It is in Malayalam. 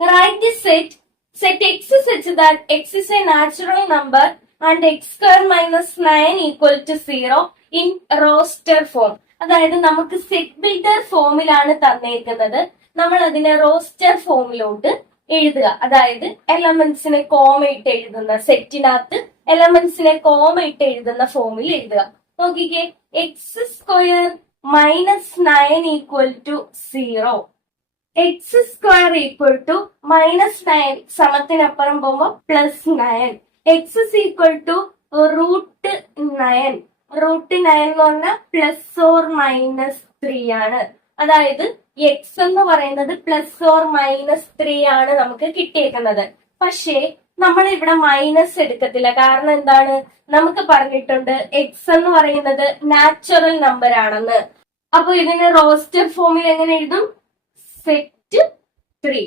Write the set x such that x is a natural number and x square minus 9 equal to 0 in roster form. അതായത് നമുക്ക് സെറ്റ് ബിൽഡർ ഫോമിലാണ് തന്നേക്കുന്നത്. നമ്മൾ അതിനെ റോസ്റ്റർ ഫോമിലോട്ട് എഴുതുക. അതായത് എലമെന്റ്സിനെ കോമ ഇട്ട് എഴുതുന്ന സെറ്റിനകത്ത് എലമെന്റ്സിനെ കോമ ഇട്ട് എഴുതുന്ന ഫോമിൽ എഴുതുക. നോക്കിക്കേ, x square minus 9 equal to 0. X square equal to -9 സമത്തിനപ്പുറം പോകുമ്പോ +9. X is equal to √9. √9 എന്ന് പറഞ്ഞാൽ +or-3 ആണ്. അതായത് എക്സ് എന്ന് പറയുന്നത് +or-3 ആണ് നമുക്ക് കിട്ടിയേക്കുന്നത്. പക്ഷേ നമ്മൾ ഇവിടെ മൈനസ് എടുക്കത്തില്ല. കാരണം എന്താണ്, നമുക്ക് പറഞ്ഞിട്ടുണ്ട് എക്സ് എന്ന് പറയുന്നത് നാച്ചുറൽ നമ്പർ ആണെന്ന്. അപ്പൊ ഇതിന് റോസ്റ്റർ ഫോമിൽ എങ്ങനെ എഴുതും? സെറ്റ് 3.